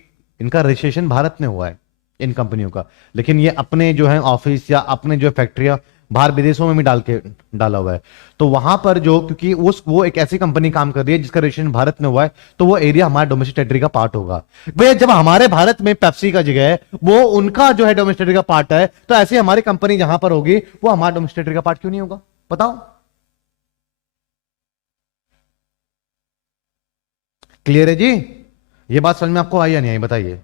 इनका रजिस्ट्रेशन भारत में हुआ है इन कंपनियों का, लेकिन ये अपने जो है ऑफिस या अपने जो फैक्ट्रियां बाहर विदेशों में भी डाला हुआ है। तो वहां पर जो, क्योंकि वो एक ऐसी कंपनी काम कर रही है जिसका रजिस्ट्रेशन भारत में हुआ है, तो वो एरिया हमारे डोमेस्टिक टेरिटरी का पार्ट होगा। भैया जब हमारे भारत में पेप्सी का जगह है वो उनका जो है डोमेस्टिक टेरिटरी का पार्ट है, तो ऐसी हमारी कंपनी जहां पर होगी वो हमारा डोमेस्टिक टेरिटरी का पार्ट क्यों नहीं होगा? बताओ। क्लियर है जी? ये बात समझ में आपको आई या नहीं आई बताइए?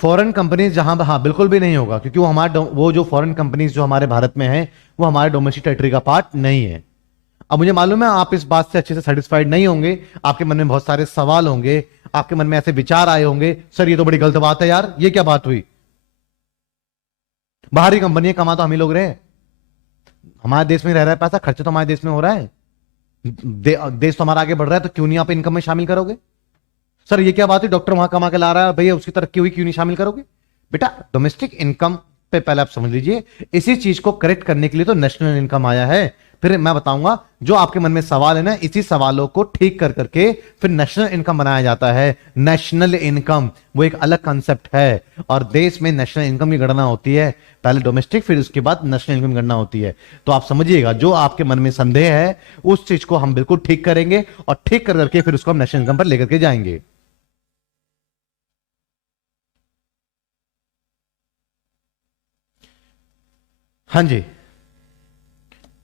फॉरेन कंपनीज जहां, हाँ बिल्कुल भी नहीं होगा, क्योंकि वो जो फॉरेन कंपनीज जो हमारे भारत में है वो हमारे डोमेस्टिक टेरिटरी का पार्ट नहीं है। अब मुझे मालूम है आप इस बात से अच्छे से सेटिस्फाइड नहीं होंगे, आपके मन में बहुत सारे सवाल होंगे, आपके मन में ऐसे विचार आए होंगे, सर ये तो बड़ी गलत बात है यार, ये क्या बात हुई, बाहरी कंपनी कमा तो हम ही लोग रहे, हमारे देश में रह रहा है पैसा, खर्चा तो हमारे देश में हो रहा है, देश तो हमारा आगे बढ़ रहा है, तो क्यों नहीं आप इनकम में शामिल करोगे। सर ये क्या बात है, डॉक्टर वहां कमा के ला रहा है भैया, उसकी तरक्की हुई, क्यों नहीं शामिल करोगे। बेटा डोमेस्टिक इनकम पे पहले आप समझ लीजिए, इसी चीज को करेक्ट करने के लिए तो नेशनल इनकम आया है। फिर मैं बताऊंगा जो आपके मन में सवाल है ना, इसी सवालों को ठीक कर करके फिर नेशनल इनकम बनाया जाता है। नेशनल इनकम वो एक अलग कंसेप्ट है, और देश में नेशनल इनकम की गणना होती है, पहले डोमेस्टिक फिर उसके बाद नेशनल इनकम की गणना होती है। तो आप समझिएगा, जो आपके मन में संदेह है उस चीज को हम बिल्कुल ठीक करेंगे, और ठीक कर करके फिर उसको हम नेशनल इनकम पर लेकर के जाएंगे। हाँ जी,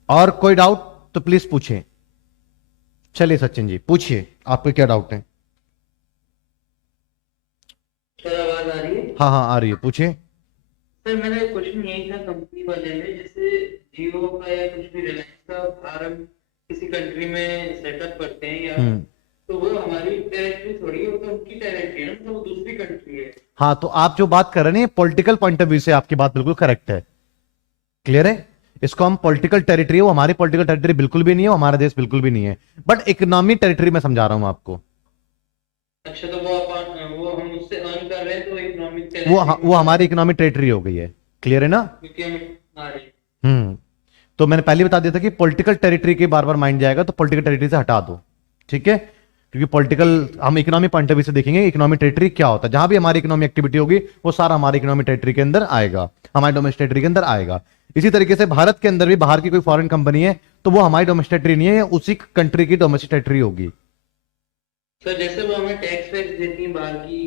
और कोई डाउट तो प्लीज पूछें। चलिए सचिन जी पूछिए, आपको क्या डाउट है। सर आवाज आ रही है। हाँ हाँ आ रही है, पूछिए। सर मेरा क्वेश्चन यही था कंपनी वाले में, जैसे जियो का या कुछ भी रिलायंस का फार्म किसी कंट्री में सेटअप करते हैं या, हम्म। तो वो हमारी टेरिटरी थोड़ी है, वो तो उनकी टेरिटरी है ना, तो वो दूसरी कंट्री है। हाँ तो आप जो बात कर रहे हैं पॉलिटिकल पॉइंट ऑफ व्यू से आपकी बात बिल्कुल करेक्ट है, क्लियर है। इसको हम पॉलिटिकल टेरिटरी, वो हमारी पॉलिटिकल टेरिटरी बिल्कुल भी नहीं है, वो हमारा देश बिल्कुल भी नहीं है, बट इकोनॉमिक टेरिटरी मैं समझा रहा हूं आपको। अच्छा, तो वो अपन वो हम उससे अर्न कर रहे हैं, तो इकोनॉमिक वो टेरिटरी में वो आ हमारी रहे हैं, इकोनॉमिक टेरिटरी हो गई है, क्लियर है ना। क्योंकि हम आ रहे हैं। हम्म। तो मैंने पहले बता दिया था कि पॉलिटिकल टेरिटरी के बार बार माइंड जाएगा, तो पॉलिटिकल टेरिटरी से हटा दो, ठीक है। क्योंकि पॉलिटिकल हम इकोनॉमिक पॉइंट ऑफ व्यू से देखेंगे इकोनॉमिक टेरिटरी क्या होता है, जहां भी हमारी इकोनॉमिक एक्टिविटी होगी वो सारा हमारी इकोनॉमिक टेरिटरी के अंदर आएगा, हमारी डोमेस्टिक टेरिटरी के अंदर आएगा। इसी तरीके से भारत के अंदर भी बाहर की कोई फॉरेन कंपनी है तो वो हमारी डोमेस्टिक टेरिटरी नहीं है, उसी कंट्री की डोमेस्टिक टेरिटरी होगी। सर जैसे वो हमें टैक्स वैक्स देती है, बाहर की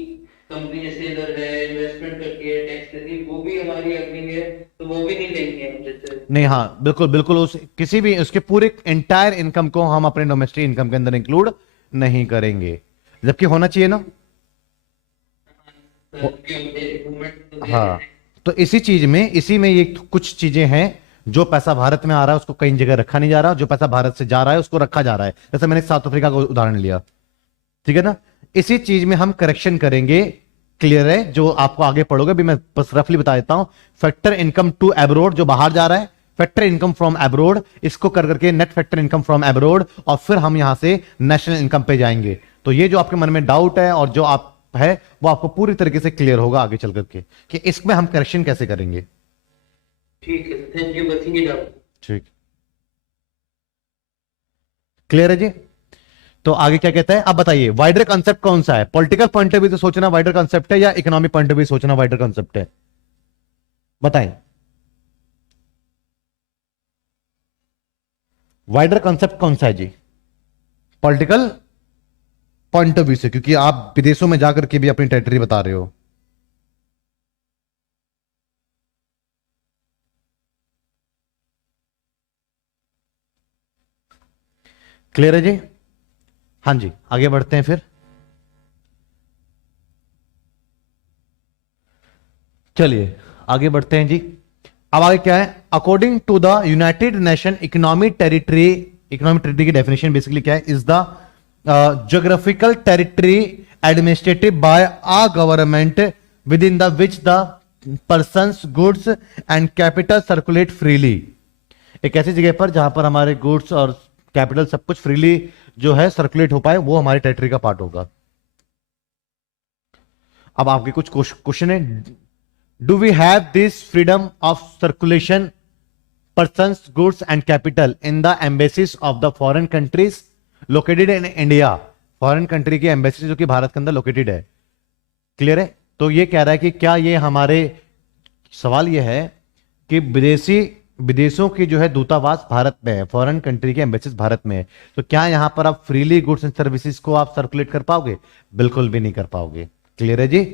कंपनी जैसे इधर है इन्वेस्टमेंट करती है, टैक्स देती है, वो भी हमारी अर्निंग है, तो वो भी नहीं लेंगे हम जैसे। नहीं, हाँ बिल्कुल बिल्कुल, उस किसी भी उसके पूरे एंटायर इनकम को हम अपने डोमेस्टिक इनकम के अंदर इंक्लूड नहीं करेंगे, जबकि होना चाहिए ना। सर क्योंकि मूवमेंट तो दे रहे हाँ, हैं। तो इसी में ये कुछ चीजें हैं, जो पैसा भारत में आ रहा है उसको कई जगह रखा नहीं जा रहा, जो पैसा भारत से जा रहा है उसको रखा जा रहा है, जैसे मैंने साउथ अफ्रीका का उदाहरण लिया, ठीक है ना। इसी चीज में हम करेक्शन करेंगे, क्लियर है। जो आपको आगे पढ़ोगे, अभी मैं बस रफली बता देता हूं। फैक्टर इनकम टू एब्रोड, जो बाहर जा रहा है, फैक्टर इनकम फ्रॉम एब्रोड, इसको कर करके net factor income from abroad, और फिर हम यहां से नेशनल इनकम पे जाएंगे। तो ये जो आपके मन में डाउट है और जो आप है वो आपको पूरी तरीके से क्लियर होगा आगे चल करके, कि इसमें हम करेक्शन कैसे करेंगे। ठीक है, थैंक यू, बस ये डाउट। ठीक, क्लियर है जी। तो आगे क्या कहता है, अब बताइए वाइडर कंसेप्ट कौन सा है, पॉलिटिकल पॉइंट ऑफ व्यू से सोचना वाइडर कंसेप्ट है या इकोनॉमिक पॉइंट ऑफ व्यू सोचना वाइडर कंसेप्ट है, बताएं। वाइडर कंसेप्ट कौन सा है जी, पॉलिटिकल पॉइंट ऑफ व्यू से, क्योंकि आप विदेशों में जाकर के भी अपनी टेरिटरी बता रहे हो। क्लियर है जी। हाँ जी, आगे बढ़ते हैं फिर। चलिए आगे बढ़ते हैं जी। अब आगे क्या है, according to the United Nation economic territory, economic territory की डेफिनेशन बेसिकली क्या है, is the geographical territory administered by a government within the which the persons goods and capital circulate freely. एक ऐसी जगह पर जहां पर हमारे गुड्स और कैपिटल सब कुछ फ्रीली जो है सर्कुलेट हो पाए, वो हमारे टेरिटरी का पार्ट होगा। अब आपके कुछ क्वेश्चन है, do we have this freedom of circulation persons, goods and capital in the embassies of the foreign countries located in India। Foreign country की एम्बेसी जो कि भारत के अंदर लोकेटेड है, क्लियर है। तो ये कह रहा है कि क्या ये हमारे, सवाल ये है कि विदेशों की जो है दूतावास भारत में है, फॉरेन कंट्री के एम्बेसीज भारत में है, तो क्या यहां पर आप फ्रीली गुड्स एंड सर्विसेज को आप सर्कुलेट कर पाओगे, बिल्कुल भी नहीं कर पाओगे। क्लियर है जी,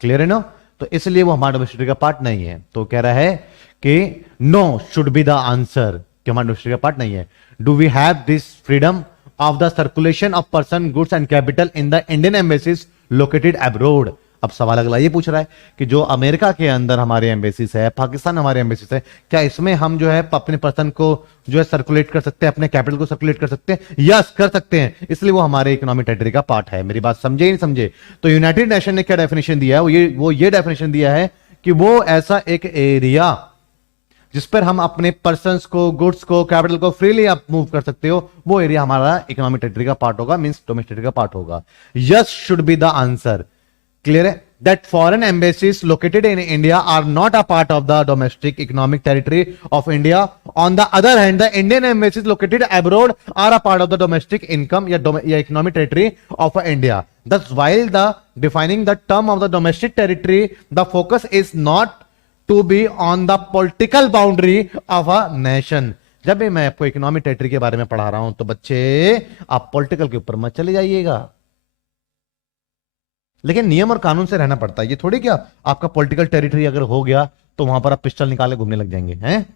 क्लियर है ना। तो इसलिए वो हमारे डोमेस्टिक का पार्ट नहीं है। तो कह रहा है कि no should be the answer, कि हमारा डोमेस्टिक का पार्ट नहीं है। Do we have this freedom of the circulation of person goods and capital in the Indian embassies located abroad. अब सवाल अगला ये पूछ रहा है कि जो अमेरिका के अंदर हमारे एम्बेसीज है, पाकिस्तान हमारे एम्बेसीज है, क्या इसमें हम जो है अपने पर्सन को जो है सर्कुलेट कर सकते हैं, अपने कैपिटल को सर्कुलेट कर सकते हैं? यस, कर सकते हैं, इसलिए वो हमारे इकोनॉमिक टेरिटरी का पार्ट है। मेरी बात समझे ही नहीं समझे? तो यूनाइटेड नेशन ने क्या डेफिनेशन दिया है? वो ये डेफिनेशन दिया है कि वो ऐसा एक एरिया जिस पर हम अपने पर्संस को, गुड्स को, कैपिटल को फ्रीली आप मूव कर सकते हो, वो एरिया हमारा इकोनॉमिक टेरिटरी का पार्ट होगा, मींस डोमेस्टिक टेरिटरी का पार्ट होगा। Yes should be the answer. Clear है? That foreign embassies located in India are not a part of the domestic economic territory of India. On the other hand, the Indian embassies located abroad are a part of the domestic income या economic territory of India. Thus, while the defining the term of the domestic territory, the focus is not to be on the political boundary of a nation. जब भी मैं आपको economic territory के बारे में पढ़ा रहा हूं तो बच्चे आप पॉलिटिकल के ऊपर मत चले जाइएगा, लेकिन नियम और कानून से रहना पड़ता है। ये थोड़ी क्या आपका पॉलिटिकल टेरिटरी अगर हो गया तो वहां पर आप पिस्टल निकाले घूमने लग जाएंगे हैं,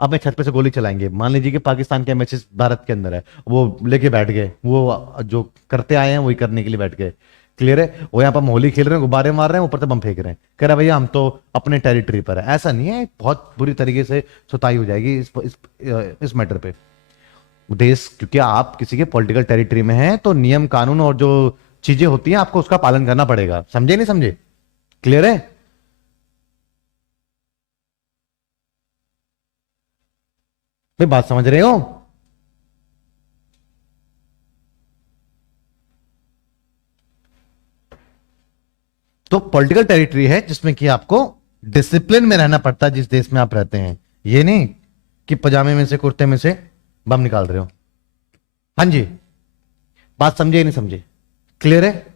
अब मैं छत पे से गोली चलाएंगे। मान लीजिए कि पाकिस्तान के एम्बेसी भारत के अंदर है, वो लेके बैठ गए, वो जो करते आए हैं वही करने के लिए बैठ गए। क्लियर है? वो यहाँ पर होली खेल रहे हैं, गुब्बारे मार रहे हैं, ऊपर से बम फेंक रहे हैं, कह रहा भैया हम तो अपने टेरिटरी पर है। ऐसा नहीं है, बहुत बुरी तरीके से सुताई हो जाएगी इस मैटर पे। देश, क्योंकि आप किसी के पॉलिटिकल टेरिटरी में हैं तो नियम कानून और जो चीजें होती हैं आपको उसका पालन करना पड़ेगा। समझे नहीं समझे? क्लियर है? भाई बात समझ रहे हो? तो पॉलिटिकल टेरिटरी है जिसमें कि आपको डिसिप्लिन में रहना पड़ता है जिस देश में आप रहते हैं। ये नहीं कि पजामे में से, कुर्ते में से बम निकाल रहे हो। हाँ जी, बात समझे या नहीं समझे? क्लियर है?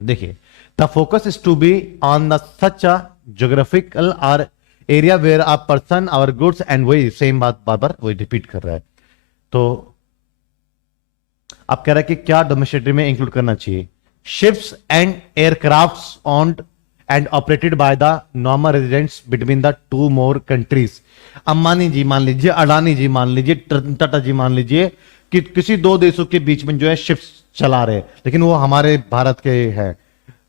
देखिए, the focus is to be on the such a geographical और एरिया वेयर अ पर्सन और गुड्स, एंड वही सेम बात बार बार वही रिपीट कर रहा है। तो आप कह रहे हैं कि क्या डोमेस्टिक में इंक्लूड करना चाहिए? Ships and aircraft owned and operated by the normal residents between the two more countries. Ambani ji मान लीजिए, अडानी जी मान लीजिए, टाटा जी मान लीजिए कि किसी दो देशों के बीच में जो है शिप्स चला रहे, लेकिन वो हमारे भारत के हैं,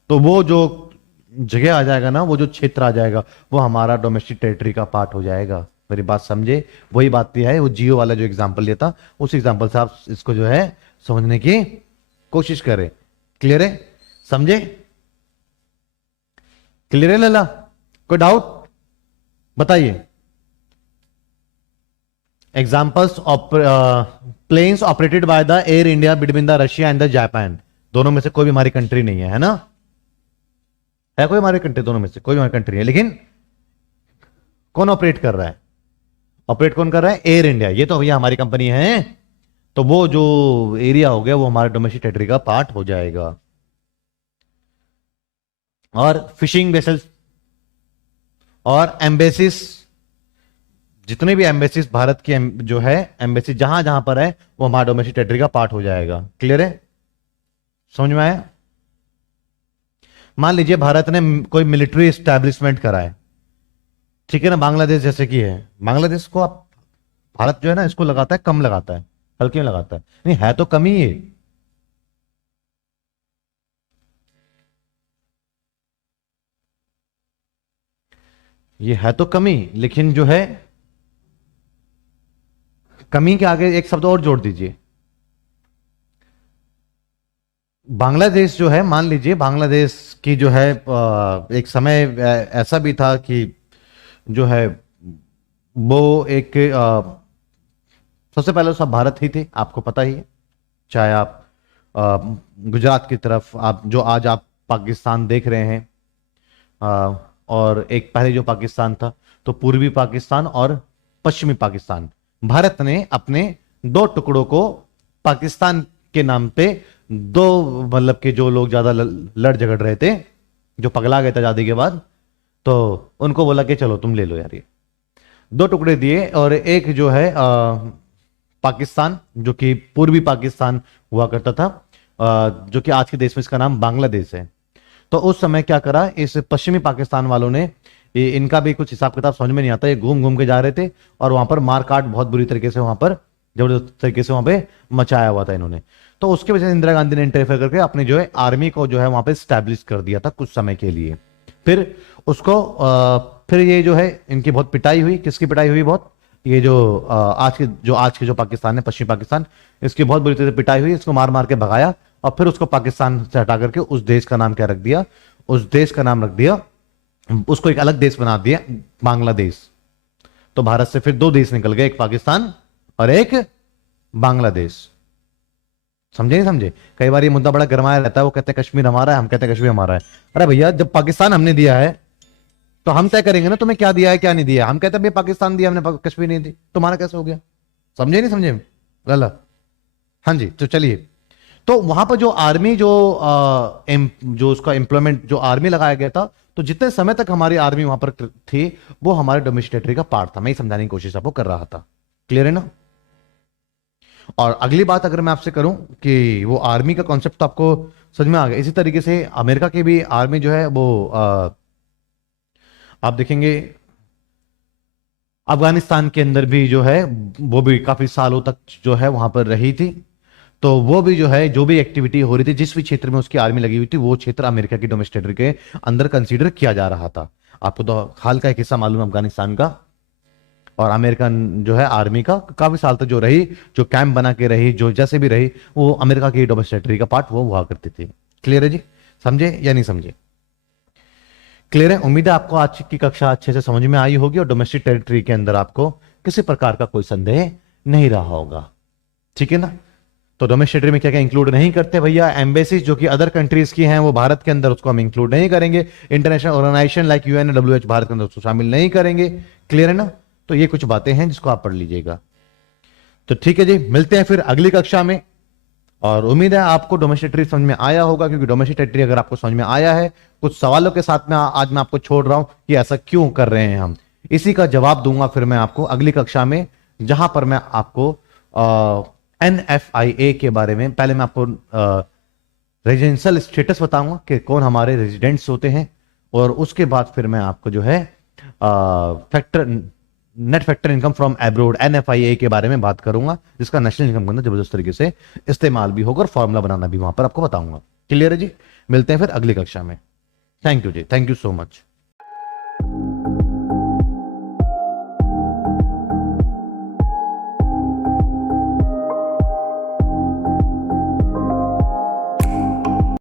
तो वो जो जगह आ जाएगा ना, वो जो क्षेत्र आ जाएगा, वो हमारा डोमेस्टिक टेरिटरी का पार्ट हो जाएगा। मेरी बात समझे? वही बात यह है, वो जियो वाला जो एग्जांपल लिया था उस एग्जांपल से आप इसको जो है समझने की कोशिश करें। क्लियर है? समझे? क्लियर है लला? कोई डाउट बताइए। Examples of planes operated by the Air India between the Russia and the Japan. दोनों में से कोई भी हमारी कंट्री नहीं है ना? है कोई हमारी कंट्री? दोनों में से कोई हमारी कंट्री है, लेकिन कौन ऑपरेट कर रहा है? ऑपरेट कौन कर रहा है? Air India. ये तो भैया हमारी कंपनी है, तो वो जो एरिया हो गया वो हमारे डोमेस्टिक टेरिटरी का पार्ट हो जाएगा। और फिशिंग वेसल्स और एम्बेसीज, जितने भी एम्बेसीज भारत की जो है एम्बेसी जहां जहां पर है वो हमारा डोमेस्टिक टेरिटरी का पार्ट हो जाएगा। क्लियर है? समझ में आया? मान लीजिए भारत ने कोई मिलिट्री एस्टैब्लिशमेंट करा है, ठीक है ना, बांग्लादेश जैसे कि है। बांग्लादेश को आप, भारत जो है ना इसको लगाता है कम, लगाता है हल्के में लगाता है, नहीं है तो कम ही है। ये है तो कमी, लेकिन जो है कमी के आगे एक शब्द और जोड़ दीजिए। बांग्लादेश जो है, मान लीजिए बांग्लादेश की जो है एक समय ऐसा भी था कि जो है वो एक सबसे पहले सब भारत ही थे, आपको पता ही है। चाहे आप गुजरात की तरफ आप जो आज आप पाकिस्तान देख रहे हैं, और एक पहले जो पाकिस्तान था, तो पूर्वी पाकिस्तान और पश्चिमी पाकिस्तान, भारत ने अपने दो टुकड़ों को पाकिस्तान के नाम पे, दो मतलब के जो लोग ज्यादा लड़ झगड़ रहे थे, जो पगला गए थे आजादी के बाद, तो उनको बोला कि चलो तुम ले लो यार, ये दो टुकड़े दिए। और एक जो है पाकिस्तान, जो कि पूर्वी पाकिस्तान हुआ करता था, जो कि आज के देश में इसका नाम बांग्लादेश है। तो उस समय क्या करा, इस पश्चिमी पाकिस्तान वालों ने ये इनका भी कुछ हिसाब किताब समझ में नहीं आता, ये घूम घूम के जा रहे थे और वहां पर मार काट बहुत बुरी तरीके से वहां पर जबरदस्त तरीके से वहां पे मचाया हुआ था इन्होंने। तो उसके वजह से इंदिरा गांधी ने इंटरफेयर करके अपनी जो है आर्मी को जो है वहां पे स्टैब्लिश कर दिया था कुछ समय के लिए। फिर उसको फिर ये जो है इनकी बहुत पिटाई हुई। किसकी पिटाई हुई बहुत? ये जो आज के जो पाकिस्तान है, पश्चिमी पाकिस्तान, इसकी बहुत बुरी तरह से पिटाई हुई। इसको मार मार के भगाया और फिर उसको पाकिस्तान से हटा करके उस देश का नाम क्या रख दिया? उस देश का नाम रख दिया, उसको एक अलग देश बना दिया, बांग्लादेश। तो भारत से फिर दो देश निकल गए, एक पाकिस्तान और एक बांग्लादेश। समझे नहीं समझे? कई बार ये मुद्दा बड़ा गरमाया रहता है, वो कहते हैं कश्मीर हमारा है, हम कहते हैं कश्मीर हमारा है। अरे भैया, जब पाकिस्तान हमने दिया है तो हम तय करेंगे ना तुम्हें क्या दिया है क्या नहीं दिया। हम कहते हैं भाई पाकिस्तान दिया हमने, कश्मीर नहीं दी, तुम्हारा कैसे हो गया? समझे नहीं समझे लाला? हाँ जी, तो चलिए, तो वहां पर जो आर्मी जो उसका एम्प्लॉयमेंट जो आर्मी लगाया गया था, तो जितने समय तक हमारी आर्मी वहां पर थी वो हमारे डोमेस्टिक टेरिटरी का पार्ट था। मैं ही समझाने की कोशिश आपको कर रहा था। क्लियर है ना? और अगली बात अगर मैं आपसे करूं कि वो आर्मी का कॉन्सेप्ट तो आपको समझ में आ गया। इसी तरीके से अमेरिका की भी आर्मी जो है वो आप देखेंगे अफगानिस्तान के अंदर भी जो है वो भी काफी सालों तक जो है वहां पर रही थी। तो वो भी जो है जो भी एक्टिविटी हो रही थी, जिस भी क्षेत्र में उसकी आर्मी लगी हुई थी, वो क्षेत्र अमेरिका की डोमेस्टिक टेरिटरी के अंदर कंसीडर किया जा रहा था। आपको तो हाल का एक हिस्सा मालूम है अफगानिस्तान का, और अमेरिकन जो है आर्मी का काफी साल तक जो रही, जो कैंप बना के रही, जो जैसे भी रही, वो अमेरिका की डोमेस्टिक टेरिटरी का पार्ट वो हुआ करती थी। क्लियर है जी? समझे या नहीं समझे? क्लियर है? उम्मीद है आपको आज की कक्षा अच्छे से समझ में आई होगी और डोमेस्टिक टेरिटरी के अंदर आपको किसी प्रकार का कोई संदेह नहीं रहा होगा। ठीक है ना? तो डोमेस्टिक टेरिटरी में क्या क्या इंक्लूड नहीं करते भैया? एम्बेसीज जो कि अदर कंट्रीज की हैं वो भारत के अंदर, उसको हम इंक्लूड नहीं करेंगे। International organisation like UN WH भारत के अंदर उसको शामिल नहीं करेंगे। क्लियर है ना? तो ये कुछ बातें हैं जिसको आप पढ़ लीजिएगा। तो ठीक है जी, मिलते हैं फिर अगली कक्षा में। और उम्मीद है आपको डोमेस्टिक टेरिटरी समझ में आया होगा, क्योंकि डोमेस्टिक टेरिटरी अगर आपको समझ में आया है, कुछ सवालों के साथ में आज मैं आपको छोड़ रहा हूं कि ऐसा क्यों कर रहे हैं हम, इसी का जवाब दूंगा फिर मैं आपको अगली कक्षा में, जहां पर मैं आपको NFIA के बारे में, पहले मैं आपको रेजिडेंशियल स्टेटस बताऊंगा कि कौन हमारे रेजिडेंट्स होते हैं, और उसके बाद फिर मैं आपको जो है net factor income from abroad NFIA के बारे में बात करूंगा, जिसका नेशनल इनकम के अंदर जबरदस्त तरीके से इस्तेमाल भी होगा और फॉर्मूला बनाना भी वहां पर आपको बताऊंगा। क्लियर है जी? मिलते हैं फिर अगली कक्षा में। Thank you ji, thank you so much.